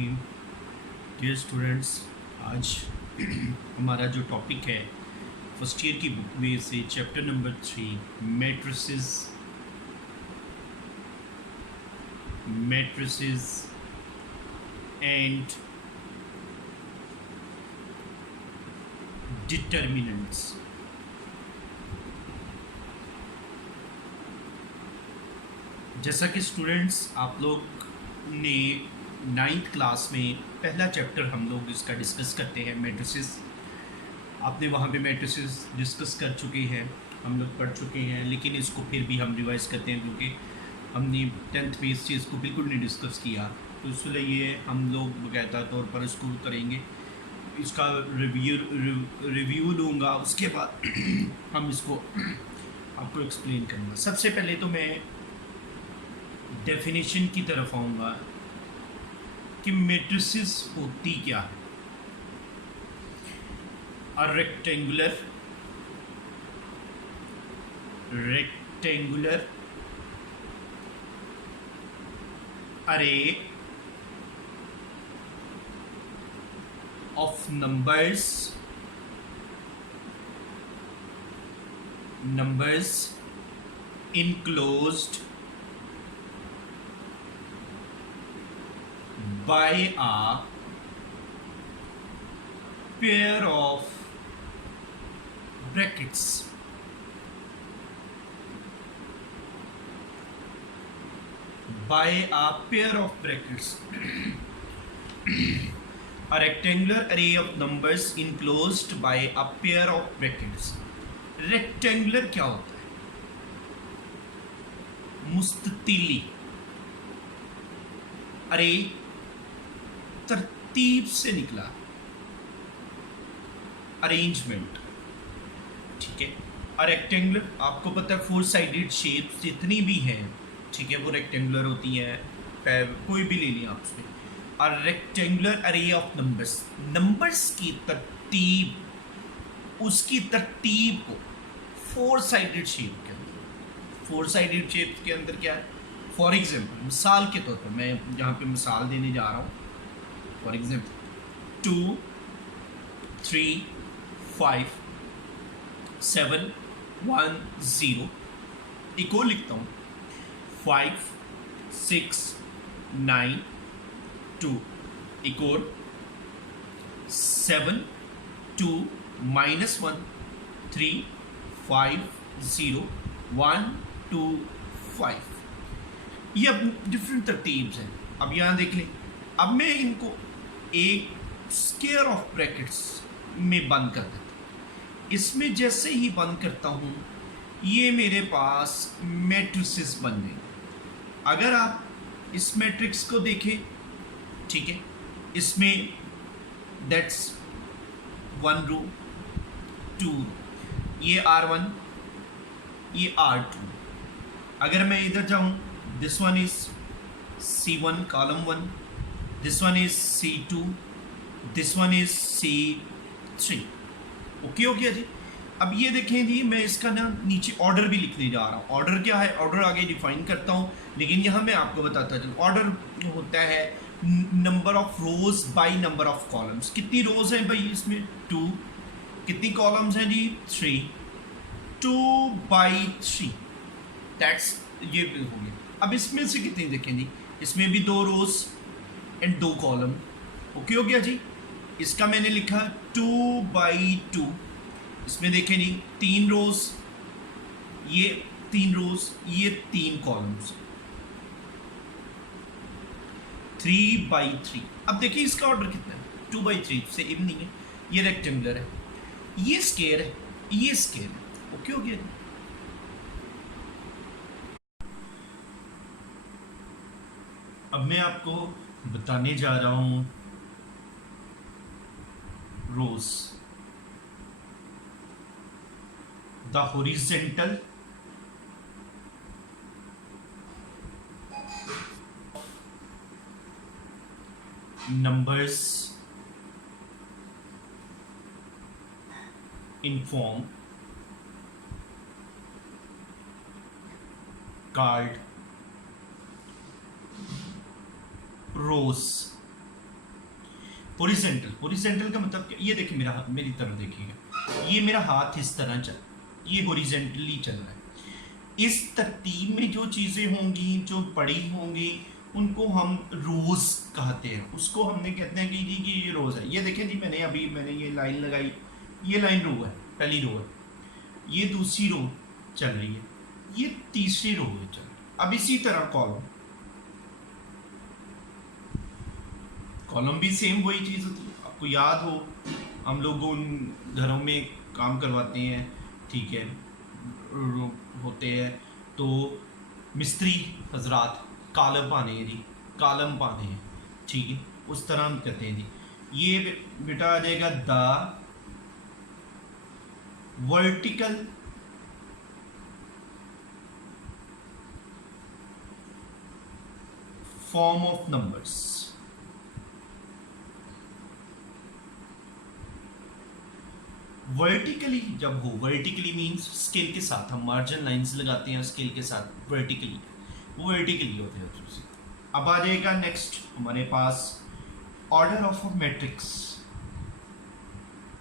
रहीम। Dear students, आज हमारा जो टॉपिक है फर्स्ट ईयर की बुक में से चैप्टर नंबर 3 एंड डिटर्मिनेंट्स। जैसा कि स्टूडेंट्स आप लोग ने 9th क्लास में पहला चैप्टर हम लोग इसका डिस्कस करते हैं मैट्रिसेस। आपने वहाँ पे मैट्रिसेस डिस्कस कर चुके हैं, हम लोग पढ़ चुके हैं, लेकिन इसको फिर भी हम रिवाइज करते हैं क्योंकि हमने 10th में इस चीज़ को बिल्कुल नहीं डिस्कस किया, तो इसलिए हम लोग बाकायदा तौर पर इसको करेंगे। इसका रिव्यू लूँगा, उसके बाद हम इसको आपको एक्सप्लेन करूँगा। सबसे पहले तो मैं डेफिनेशन की तरफ आऊँगा कि मैट्रिसेस होती क्या है। A rectangular array of numbers enclosed by a pair of brackets. By a pair of brackets. A rectangular array of numbers enclosed by a pair of brackets. Rectangular क्या होता है? मुस्ततीली। अरे तरतीब से निकला, अरेंजमेंट, ठीक है। और रेक्टेंगुलर आपको पता है 4 साइडेड शेप्स जितनी भी हैं, ठीक है, वो रेक्टेंगुलर होती हैं। कोई भी ले लिया आप उसमें। और रेक्टेंगुलर अरे ऑफ नंबर्स की तरतीब, उसकी तरतीब को 4 साइडेड शेप के अंदर, 4 साइडेड शेप के अंदर क्या है? फॉर एग्जाम्पल, मिसाल के तौर पर मैं यहाँ पे मिसाल देने जा रहा हूँ। For example 2 3 5 7 1 0। एक और लिखता हूँ 5 6 9 2। एक और 7 2 -1 3 5 0 1 2 5। ये अब डिफरेंट तरतीब हैं। अब यहाँ देख लें, अब मैं इनको एक स्क्वायर ऑफ ब्रैकेट्स में बंद कर देता हूँ। इसमें जैसे ही बंद करता हूँ, ये मेरे पास मैट्रिसेस बन गई। अगर आप इस मैट्रिक्स को देखें, ठीक है, इसमें दैट्स 1 रो 2 रो, ये R1, ये R2। अगर मैं इधर जाऊँ, this one is C1 column 1, this one is C2, this one is C3। Okay हो गया जी। अब ये देखें जी, मैं इसका ना नीचे ऑर्डर भी लिखने जा रहा हूँ। ऑर्डर क्या है? ऑर्डर आगे डिफाइन करता हूँ, लेकिन यहाँ मैं आपको बताता हूँ। ऑर्डर होता है number of rows by number of columns. कितनी रोज हैं भाई इसमें? 2। कितनी कॉलम्स हैं जी? 3। 2/3, दैट्स ये हो गया। अब इसमें से कितनी देखें जी, इसमें भी 2 रोज एंड 2 कॉलम। ओके हो गया जी। इसका मैंने लिखा 2/2। इसमें देखें जी 3 रोज, ये 3 रोज, ये 3 कॉलम्स, 3/3। अब देखिए इसका ऑर्डर कितना है? 2/3 से इवन नहीं है। ये रेक्टेंगुलर है, ये स्क्वायर है, ये स्क्वायर है। ओके हो गया। अब मैं आपको बताने जा रहा हूं rows. The horizontal numbers in form called rows. Horizontal, horizontal का मतलब क्या, ये देखिए मेरा, मेरी तरफ देखिएगा, ये मेरा हाथ इस तरह चल, ये हॉरिजेंटली चल रहा है। इस तरतीब में जो चीज़ें होंगी, जो पड़ी होंगी, उनको हम रोज़ कहते हैं। उसको हमने कहते हैं कि जी कि ये रोज़ है। ये देखें जी, मैंने ये लाइन लगाई, ये लाइन रो है, पहली रो है, ये दूसरी रो चल रही है, ये तीसरी रो है चल रही है। अब इसी तरह कॉलम, कॉलम भी सेम वही चीज़ होती है। आपको याद हो, हम लोग उन घरों में काम करवाते हैं, ठीक है, होते हैं, तो मिस्त्री हजरात कालम पाने हैं जी, कालम पाने हैं, ठीक है, उस तरह हम कहते हैं जी। ये बेटा आ जाएगा the vertical form of numbers. Vertically जब हो, वर्टिकली मींस स्केल के साथ, हम मार्जिन लाइंस लगाते हैं स्केल के साथ, वर्टिकली, वो वर्टिकली होते हैं। अब आ जाएगा नेक्स्ट हमारे पास order of a matrix,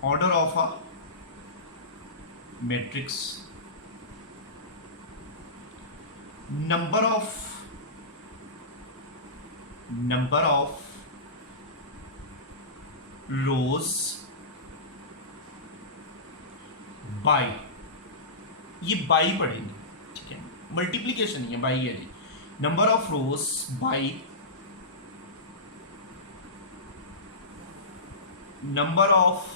order of a matrix, number of rows by, ये बाई पढ़ेंगे, ठीक है, मल्टीप्लीकेशन नहीं है, बाई है जी। Number of rows by number of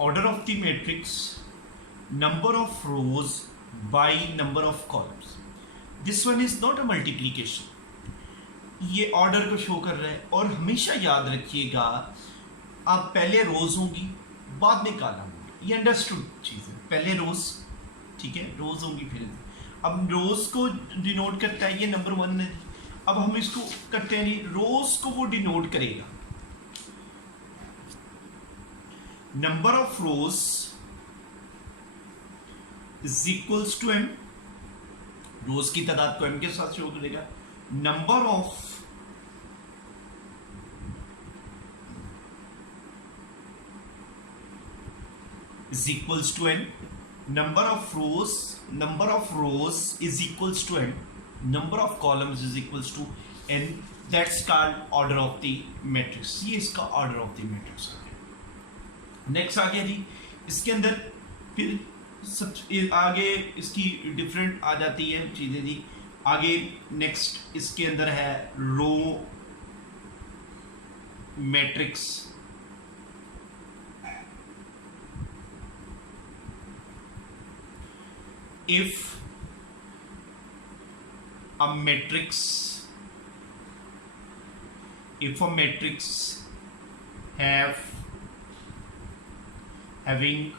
order of the matrix, number of rows by number of columns. This one is not a multiplication, ये order को शो कर रहा है। और हमेशा याद रखिएगा, अब पहले रोज होंगी, बाद में कॉलम होंगी, ये अंडरस्टूड चीज़ है। पहले रोज, ठीक है, रोज होंगी, फिर अब रोज को डिनोट करता है, ये नंबर 1 है। अब हम इसको करते हैं, रोज को वो डिनोट करेगा, number of rows is equals to m, rows की तादाद को m के साथ शो करेगा। Number of is equals to n, number of rows is equals to n, number of columns is equals to n, that's called order of the matrix। ये इसका order of the matrix है। Next आ गया जी, इसके अंदर फिर सब आगे इसकी डिफरेंट आ जाती है चीज़ें जी। आगे नेक्स्ट इसके अंदर है row matrix, if a matrix having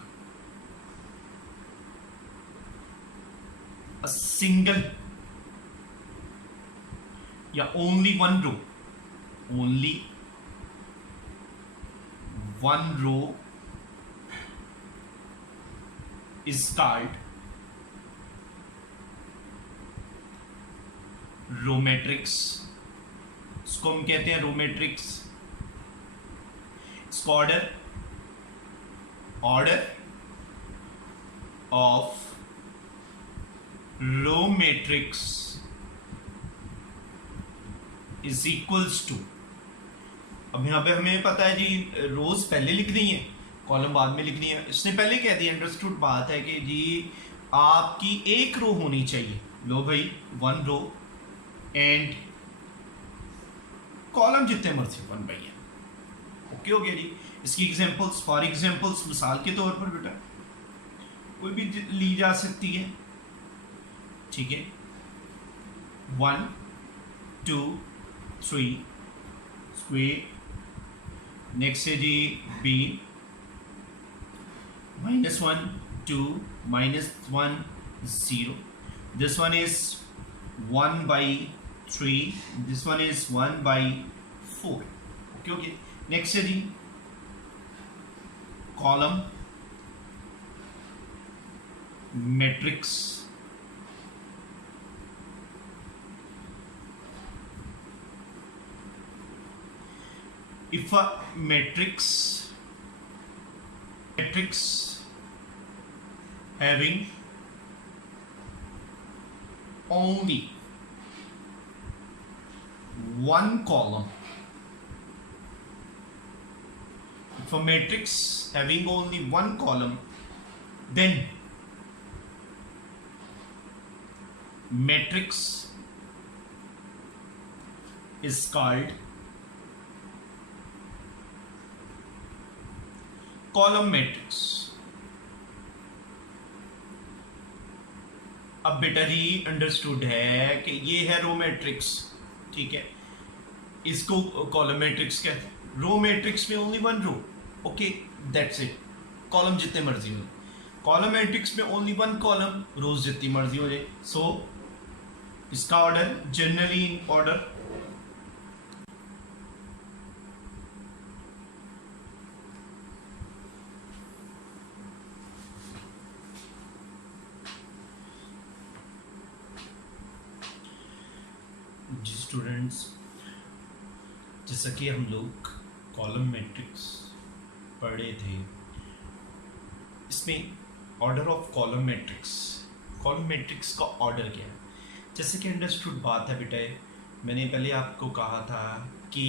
a single या only one row is called row matrix. इसको हम कहते हैं रो मैट्रिक्स। इसको order of row matrix is equals to, अब यहां पे हमें पता है जी रोज पहले लिखनी है, कॉलम बाद में लिखनी है। इसने पहले कह दिया, अंडरस्टूड बात है कि जी आपकी एक रो होनी चाहिए, लो भाई 1 रो एंड कॉलम जितने मर्जी 1 बाई n। ओके हो गया जी। इसकी एग्जांपल्स, फॉर एग्जांपल्स, मिसाल के तौर पर बेटा कोई भी ली जा सकती है, ठीक है, 1 2 3 स्क्वायर। नेक्स्ट है जी b -1 2 -1 0। This one is 1 by 3, this one is 1 by 4। Okay next है जी column matrix, if a matrix having only one column, if a matrix having only one column, then matrix is called column matrix. अब better he understood है कि ये है row matrix, ठीक है, इसको कॉलम मैट्रिक्स कहते हैं। रो मैट्रिक्स में only one row, okay that's it. Column जितने मर्जी हो, कॉलम मैट्रिक्स में ओनली वन कॉलम, रोज जितनी मर्जी हो जाए। सो इसका ऑर्डर जनरली इन ऑर्डर जी स्टूडेंट्स, जैसा कि हम लोग कॉलम मैट्रिक्स पढ़े थे, इसमें ऑर्डर ऑफ कॉलम मैट्रिक्स का ऑर्डर क्या है, जैसे कि अंडरस्टूड बात है बेटा। मैंने पहले आपको कहा था कि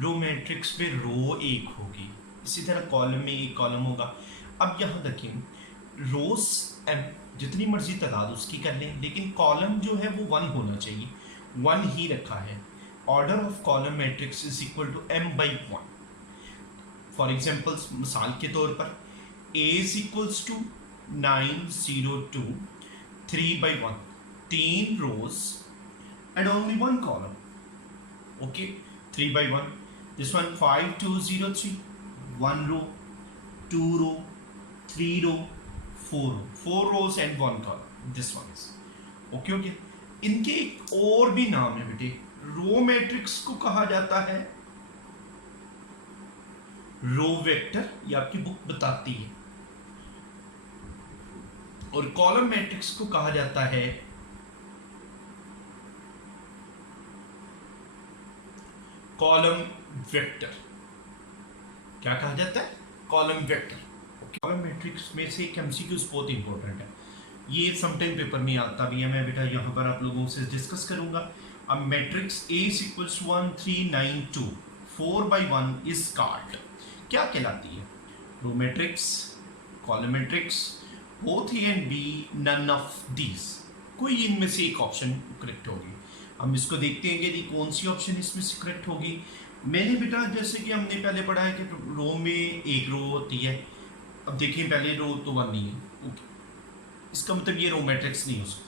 रो मैट्रिक्स में रो एक होगी, इसी तरह कॉलम में एक कॉलम होगा। अब यहाँ देखिए, रोज एम जितनी मर्जी तादाद उसकी कर लें, लेकिन कॉलम जो है वो वन होना चाहिए, वन ही रखा है। Order of column matrix is equal to m by 1। For example, मिसाल के तौर पर a is equals to 9 0 2 3 by 1, 3 rows and only one column, okay 3 by 1। This one 5 2 0 3, 1 row 2 row 3 row 4 rows and one column, this one is okay. इनके एक और भी नाम है बेटे। रो मैट्रिक्स को कहा जाता है रो वेक्टर, ये आपकी बुक बताती है, और कॉलम मैट्रिक्स को कहा जाता है कॉलम वेक्टर। क्या कहा जाता है? Column vector. कॉलम मैट्रिक्स में से एक एमसीक्यूज बहुत इंपॉर्टेंट है, ये समटाइम पेपर में आता भी है, मैं बेटा यहाँ पर आप लोगों से डिस्कस करूंगा। अब matrix A is equals 1 3 9 2 4 by 1 is called, क्या कहलाती है? Row matrix, column matrix, both A and B, none of these, कोई इनमें से एक ऑप्शन करेक्ट होगी। हम इसको देखते हैं कि कौन सी ऑप्शन इसमें से करेक्ट होगी। मैंने बेटा जैसे कि हमने पहले पढ़ा है कि रो में एक रो होती है। अब देखिए, पहले रो तो वन नहीं है, ओके, इसका मतलब ये रो मैट्रिक्स नहीं हो सकता।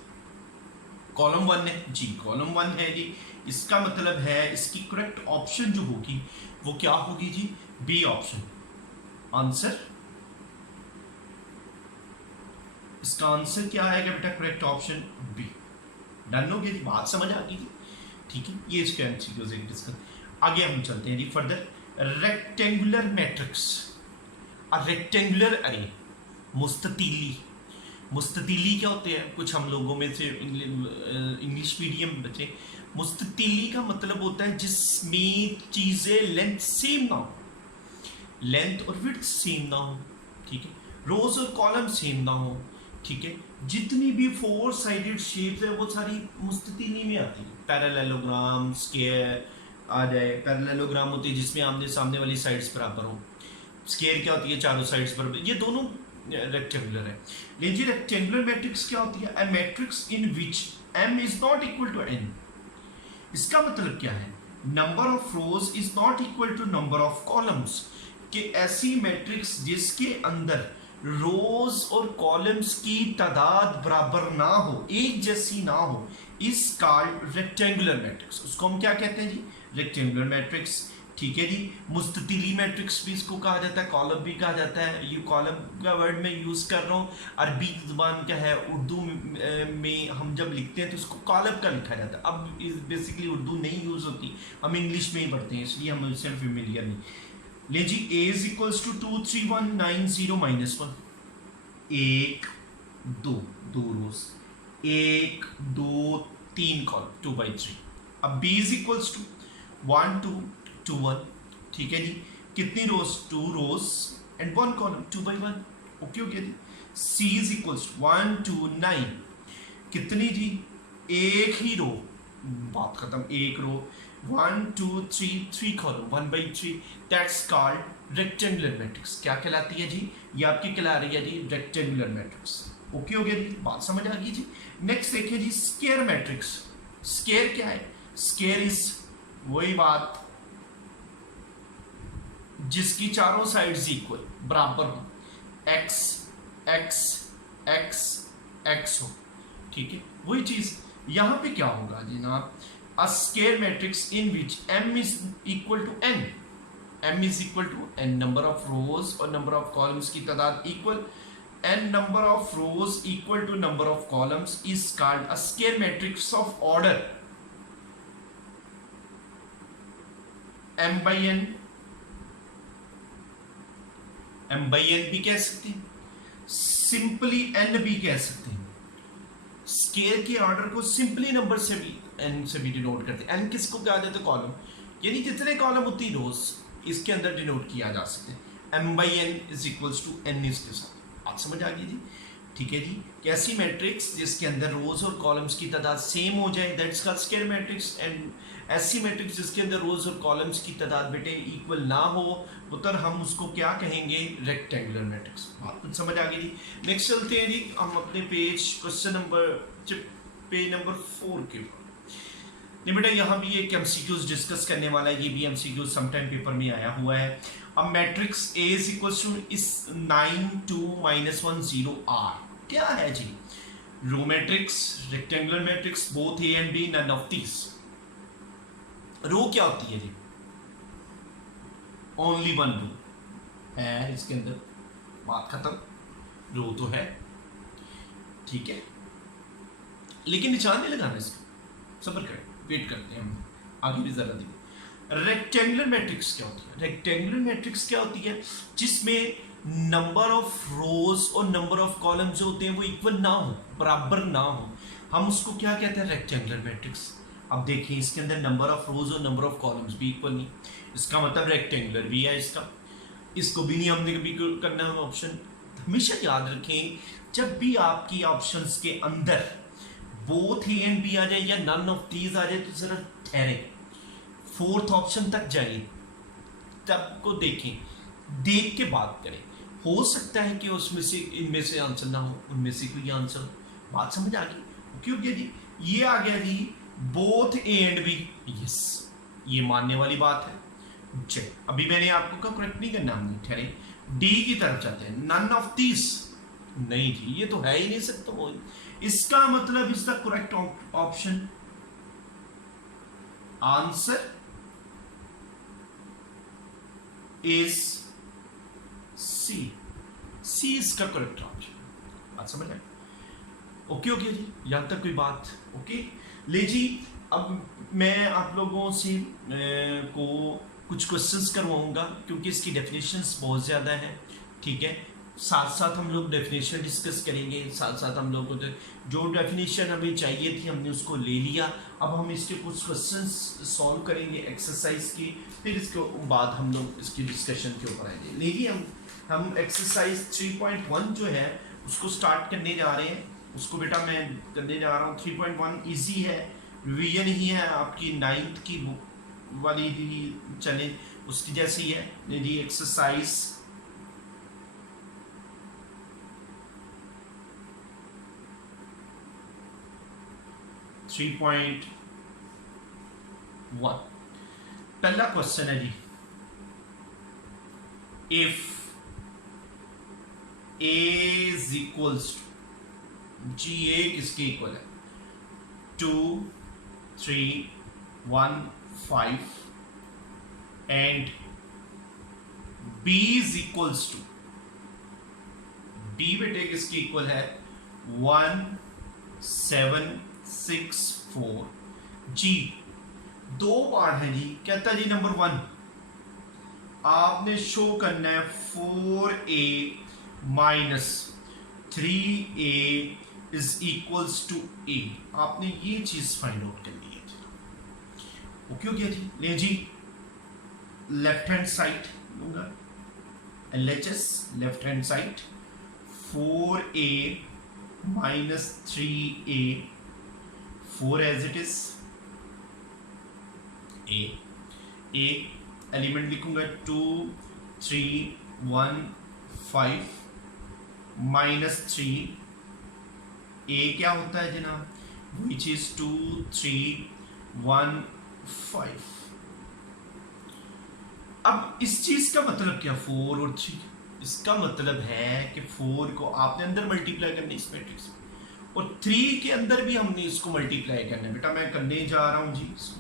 कॉलम वन है जी, कॉलम वन है जी, इसका मतलब है इसकी करेक्ट ऑप्शन जो होगी वो क्या होगी जी? B option. आंसर, इसका आंसर क्या आएगा बेटा? Correct option B. डन हो गया जी, बात समझ आ गई जी, ठीक है। ये इसके एमसीक्यू से डिस्कस, आगे हम चलते हैं जी फर्दर। रेक्टेंगुलर मैट्रिक्स, रेक्टेंगुलर अरे, मुस्ततीली क्या होते हैं? कुछ हम लोगों में से इंग्लिश मीडियम बच्चे, मुस्ततीली का मतलब होता है जिसमें चीज़ें लेंथ सेम ना हो, लेंथ और विड्थ सेम ना हो, ठीक है, रोज और कॉलम सेम ना हो, ठीक है। जितनी भी 4 साइडेड शेप्स है वो सारी मुस्ततीली में आती है। पैरेललोग्राम, स्क्वायर आ जाए, पैरेललोग्राम होती है जिसमें आमने सामने वाली साइड्स बराबर हो, स्क्वायर क्या होती है? चारों साइड्स बराबर, ये दोनों रेक्टेंगुलर है। लेकिन रेक्टेंगुलर मैट्रिक्स क्या होती है? A matrix in which m is not equal to n। इसका मतलब क्या है? Number of rows is not equal to number of columns, कि ऐसी मैट्रिक्स जिसके अंदर रोज और कॉलम्स की तादाद बराबर ना हो, एक जैसी ना हो, इज कॉल्ड रेक्टेंगुलर मैट्रिक्स। उसको हम क्या कहते हैं जी? रेक्टेंगुलर मैट्रिक्स, ठीक है जी। मुस्ततीली मैट्रिक्स भी इसको कहा जाता है, कॉलम भी कहा जाता है। ये कॉलम का वर्ड मैं यूज़ कर रहा हूँ, अरबी ज़ुबान का है, उर्दू में हम जब लिखते हैं तो उसको कॉलम का लिखा जाता है। अब बेसिकली उर्दू नहीं यूज़ होती, हम इंग्लिश में ही पढ़ते हैं, इसलिए हम उससे फेमिलियर नहीं। ले जी, a is equals to 2 3 1 9 0 -1, 1 2 2 rows, 1 2 3 column, 2 by 3। अब b इज इक्वल्स टू 1 2 2 1 ठीक है जी। कितनी rows? 2 rows and 1 column, 2 by 1। Okay okay जी। C is equals 1 2 9। कितनी जी? एक ही रो, बात खत्म। एक रो 1 2 3 3 column 1 by 3, that's called rectangular matrix. क्या कहलाती है जी? ये आपकी कहला रही है जी रेक्टेंगुलर मैट्रिक्स। ओके हो गया जी, बात समझ आ गई जी। नेक्स्ट देखिए जी स्क्वायर मैट्रिक्स। स्क्वायर क्या है? स्क्वायर इज वही बात जिसकी चारों साइड्स इक्वल, बराबर हो, x x x x हो, ठीक है। वही चीज यहां पे क्या होगा जी ना, a square matrix in which m is equal to n, m is equal to n number of rows और नंबर ऑफ कॉलम्स की तादाद equal, n number of rows equal to number of columns is called a square matrix of order m by n। m by n भी कह सकते हैं, simply n भी कह सकते हैं। स्केयर के ऑर्डर को सिंपली नंबर से भी n से भी डिनोट करते हैं। n किसको कहा जाता है? कॉलम, यानी जितने कॉलम उतनी रोज इसके अंदर डिनोट किया जा सकते हैं। m by n is equals to n इसके साथ। आप समझ आ गई जी, ठीक है जी। कैसी मैट्रिक्स जिसके अंदर रोज और कॉलम्स की तादाद सेम हो जाए, that's called square matrix. And ऐसी मैट्रिक्स जिसके अंदर रोज और कॉलम्स की तादाद बेटे इक्वल ना हो, उतर हम उसको क्या कहेंगे? Rectangular matrix. बात कुछ समझ आ गई जी। नेक्स्ट चलते हैं जी हम अपने page question number page number 4 के ऊपर। नहीं बेटा यहाँ भी एक एमसीक्यूज डिस्कस करने वाला है, ये भी एमसीक्यूज समटाइम पेपर में आया हुआ है। अब matrix A is equals to इस 9 2 -1 0 R क्या है जी? Row matrix, rectangular matrix, both A and B, none of these. Row क्या होती है जी? ओनली वन रो है इसके अंदर, बात खत्म। रो तो है, ठीक है, लेकिन निशान नहीं लगाना इसका, सब्र करें, वेट करते हैं हम, आगे भी जरा देखिए। रेक्टेंगुलर मैट्रिक्स क्या होती है? रेक्टेंगुलर मैट्रिक्स क्या होती है? जिसमें नंबर ऑफ रोज और नंबर ऑफ कॉलम जो होते हैं वो इक्वल ना हो, बराबर ना हो, हम उसको क्या कहते हैं? Rectangular matrix. अब देखिए इसके अंदर नंबर ऑफ रोज और नंबर ऑफ कॉलम्स भी इक्वल नहीं, इसका मतलब रेक्टेंगुलर भी है इसका, इसको भी नहीं हमने कभी करना है ऑप्शन। हमेशा याद रखें जब भी आपकी ऑप्शंस के अंदर बोथ ए एंड बी आ जाए या नन ऑफ दीज आ जाए तो जरा ठहरे, फोर्थ ऑप्शन तक जाइए, तब को देखें, देख के बात करें। हो सकता है कि उसमें से इनमें से आंसर ना हो, उनमें से कोई आंसर हो। बात समझ आ गई? क्यों गया जी? ये आ गया जी both A and B, yes, ये मानने वाली बात है। चलिए अभी मैंने आपको का करेक्ट नहीं करना, हमने ठहरे डी की तरफ जाते हैं। नन ऑफ दिस, नहीं जी ये तो है ही नहीं सकता वो, इसका मतलब is the correct option. Answer is C, C इसका करेक्ट ऑप्शन। बात समझ आए? ओके ओके जी, यहां तक कोई बात? ओके ले जी, अब मैं आप लोगों से को कुछ क्वेश्चंस करवाऊंगा क्योंकि इसकी डेफिनेशंस बहुत ज़्यादा हैं, ठीक है। साथ साथ हम लोग डेफिनेशन डिस्कस करेंगे, साथ साथ हम लोग को जो डेफिनेशन हमें चाहिए थी हमने उसको ले लिया। अब हम इसके कुछ क्वेश्चंस सॉल्व करेंगे एक्सरसाइज की, फिर इसके बाद हम लोग इसकी डिस्कशन के ऊपर आएंगे। लेकिन हम एक्सरसाइज 3.1 जो है उसको स्टार्ट करने जा रहे हैं। उसको बेटा मैं करने जा रहा हूँ। 3.1 ईजी है, रिवीजन ही है, आपकी 9th की बुक वाली ही चले उसकी जैसी है जी। एक्सरसाइज 3.1 पहला क्वेश्चन है जी, इफ ए इज इक्वल्स जी, ए किसके इक्वल है? 2 3 1 5 and B is equals to, B बेटे किसके इक्वल है? 1 7 6 4। जी दो पार्ट है जी, कहता जी नंबर 1 आपने शो करना है 4a minus 3a is equals to a। आपने ये चीज फाइंड आउट करनी है। ओके ओके जी, ले जी लेफ्ट हैंड साइड लूंगा, LHS left hand side 4a minus 3a, 4 as it is, a element लिखूंगा 2 3 1 5 माइनस 3, a क्या होता है जनाब, विच इज 2 3 1 5। अब इस चीज का मतलब क्या, 4 और 3, इसका मतलब है कि 4 को आपने अंदर मल्टीप्लाई करना इस मैट्रिक्स में, और 3 के अंदर भी हमने इसको मल्टीप्लाई करना है। बेटा मैं करने जा रहा हूं जी इसको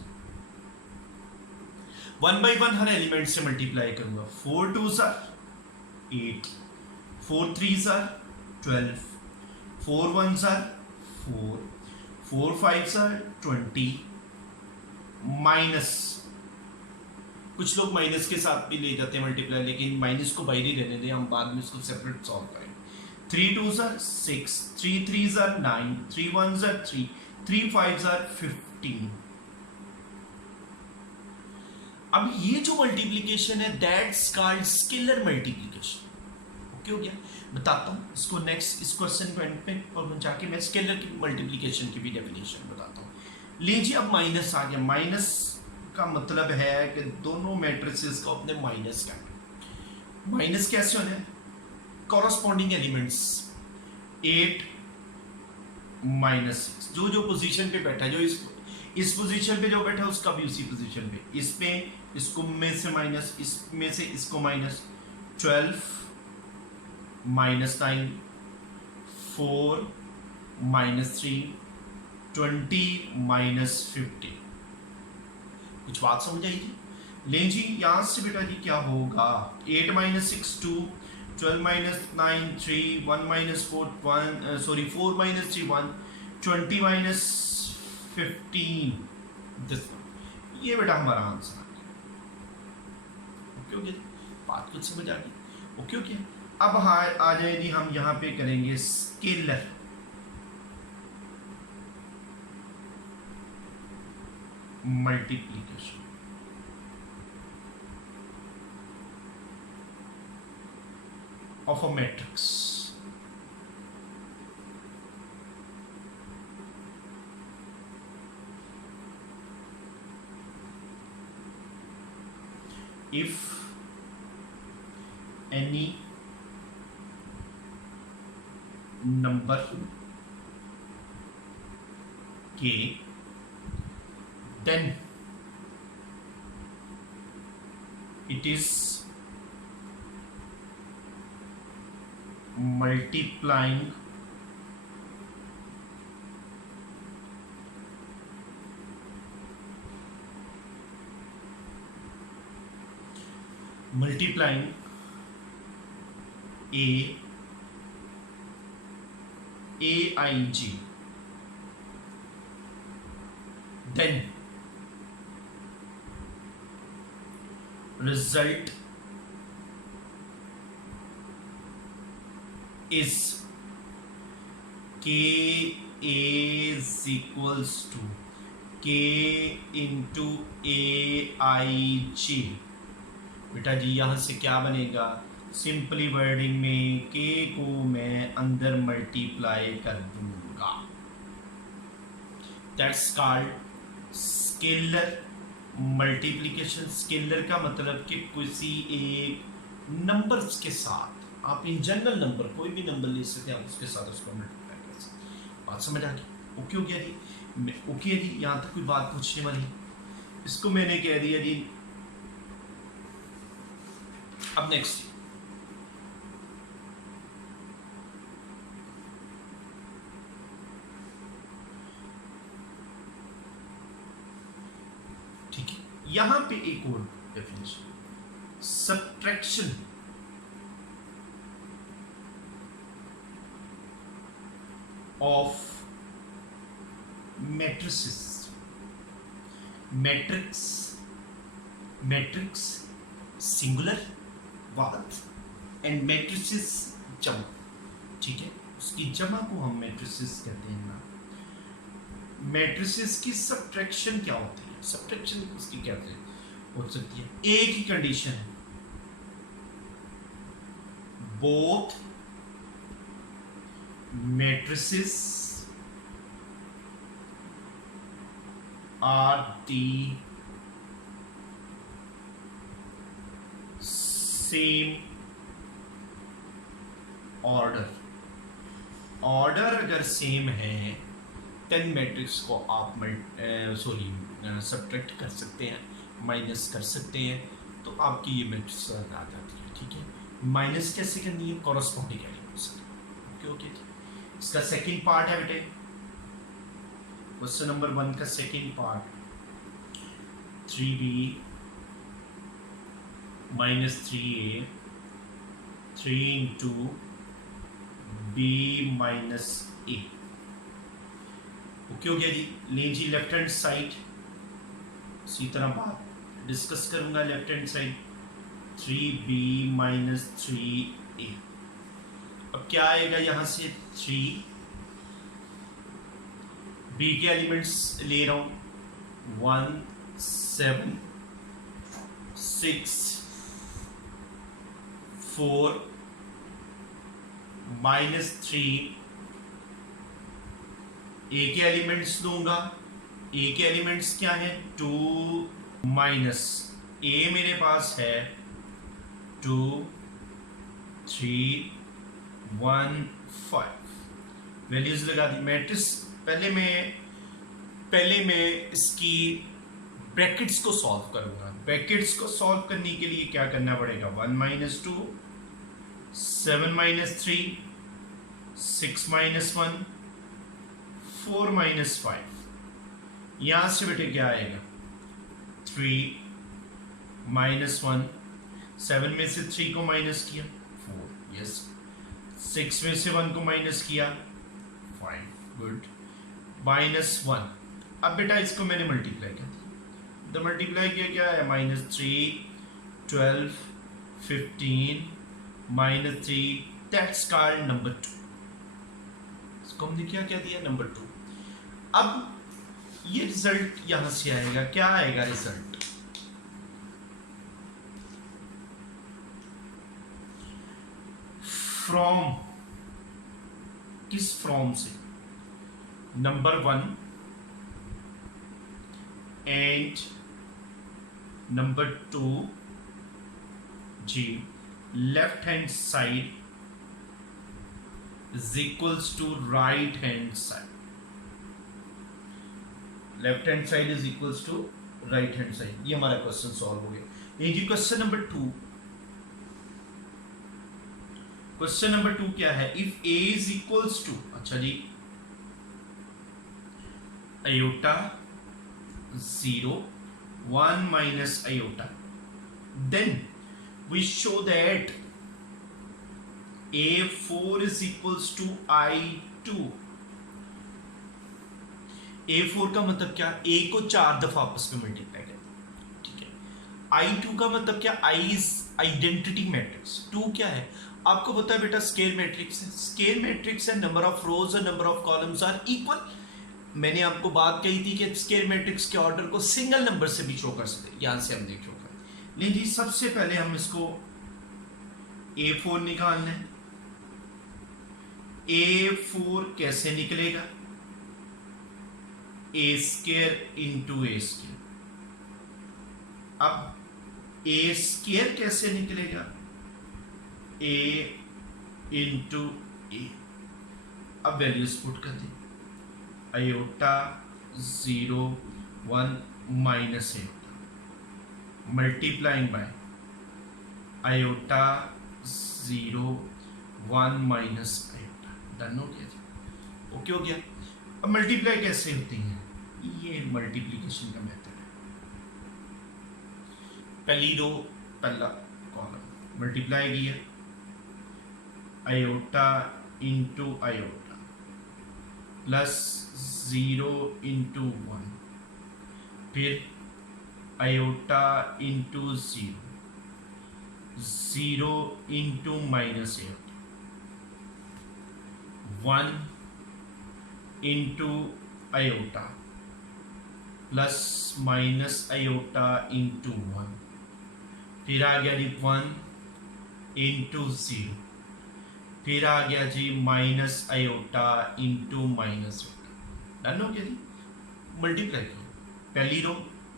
1 by 1 हर एलिमेंट से मल्टीप्लाई करूंगा। 4 2s are 8, 4 3s are 12, 4 1s are 4, 4 5s are 20, minus, कुछ लोग माइनस के साथ भी ले जाते हैं मल्टीप्लाई, लेकिन माइनस को बाहर ही रहने दें, हम बाद में इसको सेपरेट सॉल्व करेंगे। 3 2s are 6, 3 3s are 9, 3 1s are 3, 3 5s are 15। अब ये जो मल्टीप्लिकेशन है that's called scalar multiplication. Okay हो गया, बताता हूँ इसको नेक्स्ट, इस क्वेश्चन को एंड पे और मैं जाके मैं स्केलर की मल्टीप्लिकेशन की भी डेफिनेशन बताता हूँ। लीजिए अब माइनस आ गया, माइनस का मतलब है कि दोनों मैट्रिसेस को अपने माइनस करना। माइनस कैसे होने, कॉरस्पॉन्डिंग एलिमेंट्स 8 माइनस 6, जो जो पोजीशन पे बैठा है, जो इस पोजीशन पे जो बैठा है उसका भी उसी पोजीशन पे, इसमें इसको में से माइनस, इसमें से इसको माइनस, 12 माइनस 9, 4 माइनस 3, 20 माइनस 50। कुछ बात समझ आएगी? लें जी यहां से बेटा जी क्या होगा, 8 minus 6 2, 12 minus 9 3, 1 minus 4 1, sorry 4 minus 3 1, 20 minus 15, this one. ये बेटा हमारा आंसर आ गया। ओके ओके, बात कुछ समझ आ गई? ओके ओके, अब आ जाए जी हम यहाँ पे करेंगे scalar multiplication. Of a matrix. if any number k, then it is multiplying aij, then result is k is equals to k into aij। बेटा जी यहाँ से क्या बनेगा, सिंपली वर्डिंग में k को मैं अंदर मल्टीप्लाई कर दूंगा। That's called scalar multiplication. Scalar का मतलब कि किसी एक नंबर के साथ आप इन जनरल नंबर कोई भी नंबर ले सकते हैं, आप उसके साथ उसको मल्टीप्लाई कर सकते हैं। बात समझ आ गई? ओके हो गया जी? ओके जी, यहाँ तक कोई बात पूछने वाली? इसको मैंने कह दिया जी। अब नेक्स्ट, ठीक है, यहां पे एक और definition, subtraction of matrices. Matrix singular वाद एंड मैट्रिसेस जमा, ठीक है, उसकी जमा को हम मैट्रिसेस कहते हैं ना। मैट्रिसेस की सब्ट्रैक्शन क्या होती है, सब्ट्रैक्शन उसकी कहते हैं हो सकती है। एक ही कंडीशन है, both matrices are the same order। Order अगर सेम है 10 मैट्रिक्स को आप सब्ट्रैक्ट कर सकते हैं, माइनस कर सकते हैं, तो आपकी ये मैट्रिक्स आ जाती है। ठीक है, माइनस कैसे करनी है, कॉरस्पॉन्डिंग एलिमेंट्स। ओके ओके, इसका सेकंड पार्ट है बेटे, क्वेश्चन नंबर 1 का second part, 3b minus 3a 3 into b minus A. Okay हो गया जी। ले जी लेफ्ट हैंड साइड, इसी तरह बात डिस्कस करूंगा। Left hand side 3b minus 3a। अब क्या आएगा यहां से, 3 b के एलिमेंट्स ले रहा हूं, 1 7 6 4 माइनस 3। ए के एलिमेंट्स दूंगा, ए के एलिमेंट्स क्या है, 2 माइनस ए मेरे पास है 2 3 1 5। वैल्यूज लगा दी। मैट्रिक्स पहले मैं इसकी ब्रैकेट्स को सॉल्व करूंगा। ब्रैकेट्स को सॉल्व करने के लिए क्या करना पड़ेगा, 1 माइनस 2 7 माइनस 3 6 माइनस 1 4 माइनस 5। यहां से बेटे क्या आएगा, 3 माइनस 1, 7 में से 3 को माइनस किया 4, यस, 6 में से 1 को माइनस किया 5, गुड, माइनस 1। अब बेटा इसको मैंने मल्टीप्लाई कर दिया, तो मल्टीप्लाई किया क्या है, minus 3 12 15 minus 3, that's called number 2। इसको हमने क्या दिया, नंबर 2। अब ये रिजल्ट यहां से आएगा, क्या आएगा रिजल्ट, फ्रॉम, किस फ्रॉम से, नंबर 1 एंड नंबर 2 जी, left hand side is equals to right hand side। Left hand side is equals to right hand side. ये हमारा क्वेश्चन सॉल्व हो गया। ये जी क्वेश्चन नंबर 2। क्वेश्चन नंबर 2 क्या है, if a is equals to, अच्छा जी, iota 0 1 minus iota, then we show that A4 is equals to I2। A4 का मतलब क्या, A को 4 दफा आपस में मल्टीप्लाई कर, ठीक है। I2 का मतलब क्या, I इज आइडेंटिटी मैट्रिक्स, 2 क्या है आपको पता है बेटा, स्केल मैट्रिक्स है। स्केल मैट्रिक्स है, नंबर ऑफ रोज और number of columns are equal. मैंने आपको बात कही थी कि स्केल मैट्रिक्स के ऑर्डर को सिंगल नंबर से भी शो कर सकते, यहां से हम देख शो कर। लेकिन सबसे पहले हम इसको A4 निकालना है। A4 कैसे निकलेगा, ए स्केयर इंटू ए स्केयर। अब ए स्केयर कैसे निकलेगा, ए इंटू ए। अब वैल्यूज पुट कर दें, iota 0 1 minus iota multiplying by iota 0 1 minus iota. Done हो गया जी, ओके हो गया। अब मल्टीप्लाई कैसे होती है, ये मल्टीप्लिकेशन का मेथड है। पहली रो पहला कॉलम मल्टीप्लाई किया, iota into iota plus 0 into 1, फिर iota into 0 0 into minus iota 1 into iota plus minus iota into 1, फिर आ गया जी 1 इंटू 0, फिर आ गया जी minus iota into minus iota. Done हो गया जी। मल्टीप्लाई करो, पहली रो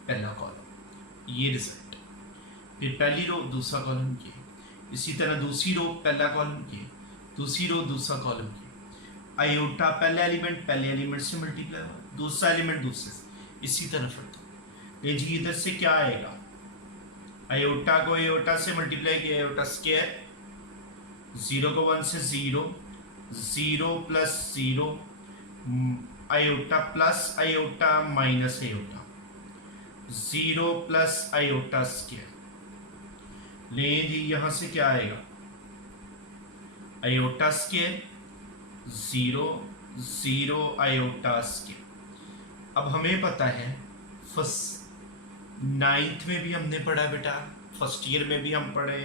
पहला कॉलम, ये रिजल्ट, फिर पहली रो दूसरा कॉलम ये, इसी तरह दूसरी रो पहला कॉलम ये, दूसरी रो दूसरा कॉलम ये। आयोटा पहले एलिमेंट से मल्टीप्लाई हुआ, दूसरा एलिमेंट दूसरे से, इसी तरह फिर ये जी इधर से क्या आएगा, आयोटा को आयोटा से मल्टीप्लाई किया, आयोटा स्क्वायर, 0 को 1 से 0, 0 plus 0, iota plus iota minus iota, 0 plus iota square. ले जी यहां से क्या आएगा, आयोटा स्क्वायर, 0 0 आयोटा स्क्वायर। अब हमें पता है फर्स्ट 9th में भी हमने पढ़ा बेटा, फर्स्ट ईयर में भी हम पढ़े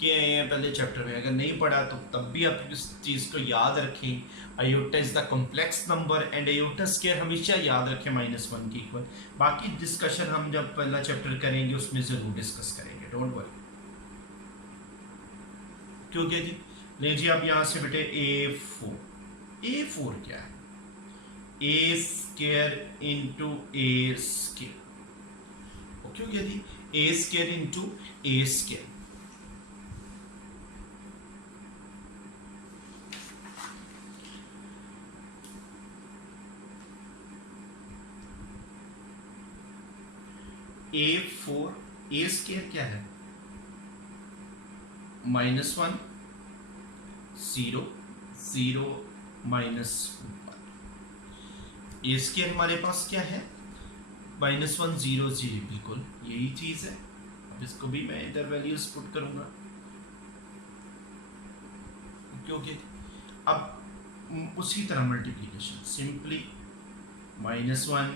कि पहले चैप्टर में, अगर नहीं पढ़ा तो तब भी आप इस चीज़ को याद रखें। Iota is the complex number and iota square हमेशा याद रखें -1 के इक्वल। बाकी डिस्कशन हम जब पहला चैप्टर करेंगे उसमें ज़रूर डिस्कस करेंगे, डोंट वरी। क्योंकि जी ले जी अब यहाँ से बेटे A4 क्या है, ए स्क्वायर इंटू ए स्क्वायर, ओके हो गया जी, ए स्क्वायर इंटू ए स्क्वायर। A4 ए स्क्वायर क्या है, -1 0 0 -1। ए स्क्वायर हमारे पास क्या है, -1 0 0, बिल्कुल यही चीज है। अब इसको भी मैं इधर वैल्यूज पुट करूंगा, क्योंकि अब उसी तरह मल्टीप्लीकेशन सिंपली -1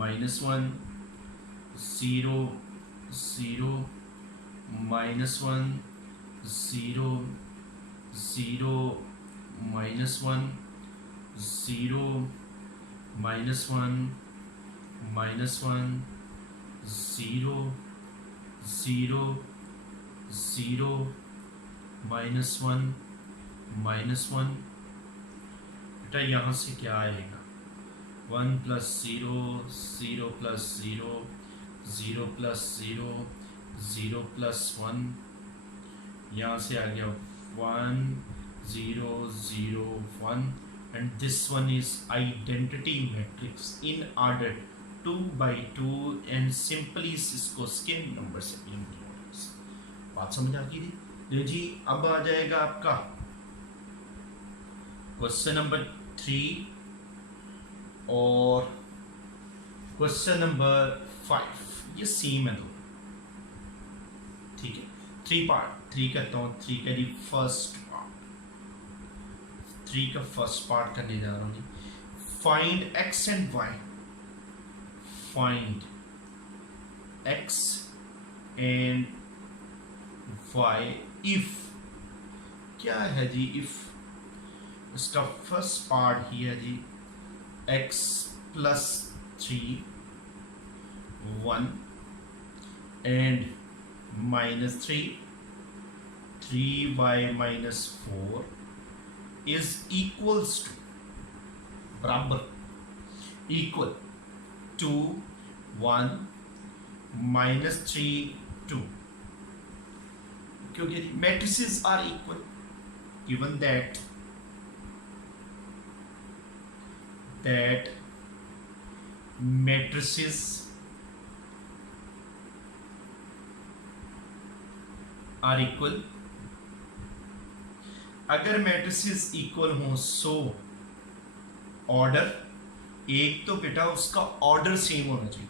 -1 0 0 -1 0 0 0 -1 0 -1 -1 0 0 0 -1 -1। बेटा यहाँ से क्या आएगा, 1 + 0 0 + 0 0 + 0 0 + 1, यहाँ से आ गया 1 0 0 1, and this one is identity matrix in order 2 by 2 and simply इसको स्केल नंबर से भी हम बात समझ आ गई थी जी। अब आ जाएगा आपका क्वेश्चन नंबर 3 और क्वेश्चन नंबर 5, ये सेम है दो, ठीक है। 3 पार्ट 3 करता हूँ, 3 का जी फर्स्ट पार्ट, 3 का फर्स्ट पार्ट करने जा रहा हूँ। Find x and y, find x and y if, क्या है जी इफ, इसका फर्स्ट पार्ट ही है जी x + 3 1 and -3 3y -4 is equals to, बराबर इक्वल टू 1 -3 2, क्योंकि matrices are equal, given that matrices are equal, अगर मैट्रिसेस इक्वल हो सो ऑर्डर, एक तो बेटा उसका ऑर्डर सेम होना चाहिए,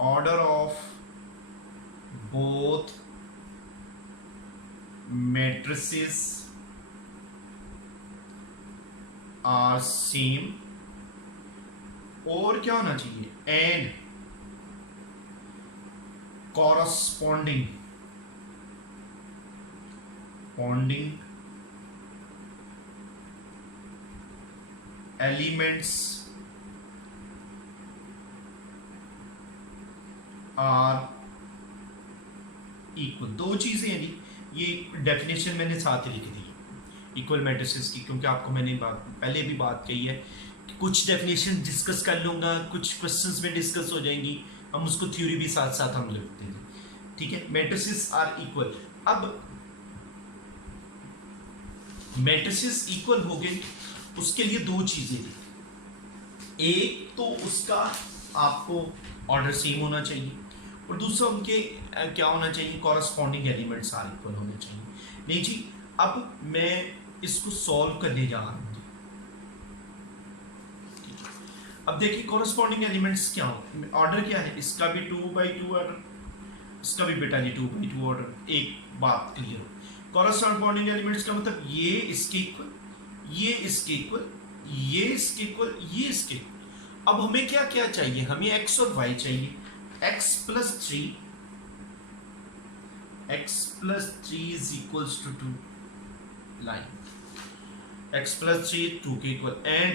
order of both matrices are same, और क्या होना चाहिए, and corresponding elements are equal, दो चीज़ें हैं जी, ये डेफिनेशन मैंने साथ ही लिख दी इक्वल मैट्रिसेस की, क्योंकि आपको मैंने पहले भी बात कही है कि कुछ डेफिनेशन डिस्कस कर लूँगा, कुछ क्वेश्चंस में डिस्कस हो जाएंगी, हम उसको थ्योरी भी साथ साथ हम लिखते हैं, ठीक है। मैट्रिसेस आर इक्वल, अब मैट्रिसेस इक्वल हो गए, उसके लिए दो चीज़ें थी, एक तो उसका आपको ऑर्डर सेम होना चाहिए, और दूसरा उनके क्या होना चाहिए, कॉरस्पॉन्डिंग एलिमेंट्स आर इक्वल होने चाहिए। नहीं जी, अब मैं इसको सॉल्व करने जा रहा हूँ। अब देखिए कॉरस्पॉन्डिंग एलिमेंट्स क्या हो, ऑर्डर क्या है, इसका भी 2/2 ऑर्डर, इसका भी बेटा जी 2/2 ऑर्डर। एक बात क्लियर हो, कॉरस्पॉन्डिंग एलिमेंट्स का मतलब ये इसके इक्वल, ये इसके इक्वल, ये इसके इक्वल, ये इसके इक्वल। अब हमें क्या क्या चाहिए, हमें x और y चाहिए, x plus 3 is equals to 2 line, x plus 3 2 के equal, and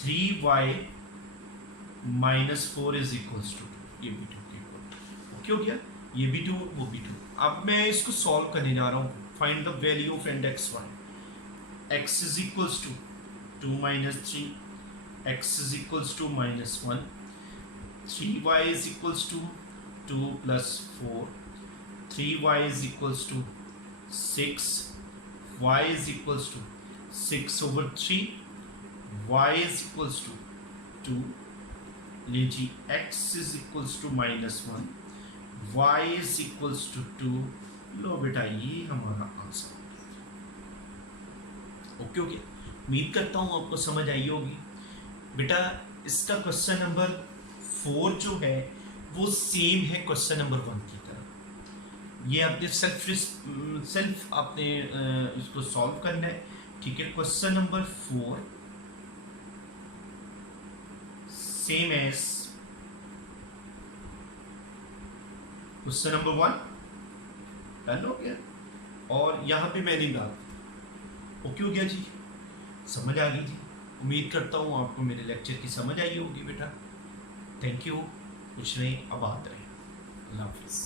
3y minus 4 is equals to 2, ये भी 2 के इक्वल। ओके हो गया, ये भी 2 वो भी 2। अब मैं इसको सॉल्व करने जा रहा हूँ, find the value of index y, x is equals to 2 minus 3, x is equals to -1, 3y is equals to 2 plus 4, 3y is equals to 6, y is equals to 6 over 3, y is equals to 2, लीजिए x is equals to -1, y is equals to 2, लो बेटा ये हमारा answer. Okay okay, उम्मीद करता हूँ आपको समझ आई होगी बेटा। इसका क्वेश्चन नंबर 4 जो है वो सेम है क्वेश्चन नंबर 1 की तरह, ये आपने सेल्फ आपने इसको सॉल्व करना है, ठीक है। Question number 4 same as question number 1, done हो गया, और यहाँ पे मैंने बात ओके हो गया जी, समझ आ गई जी। उम्मीद करता हूँ आपको मेरे लेक्चर की समझ आई होगी बेटा। थैंक यू, कुछ नहीं, आबाद रहे, अल्लाह हाफिज़।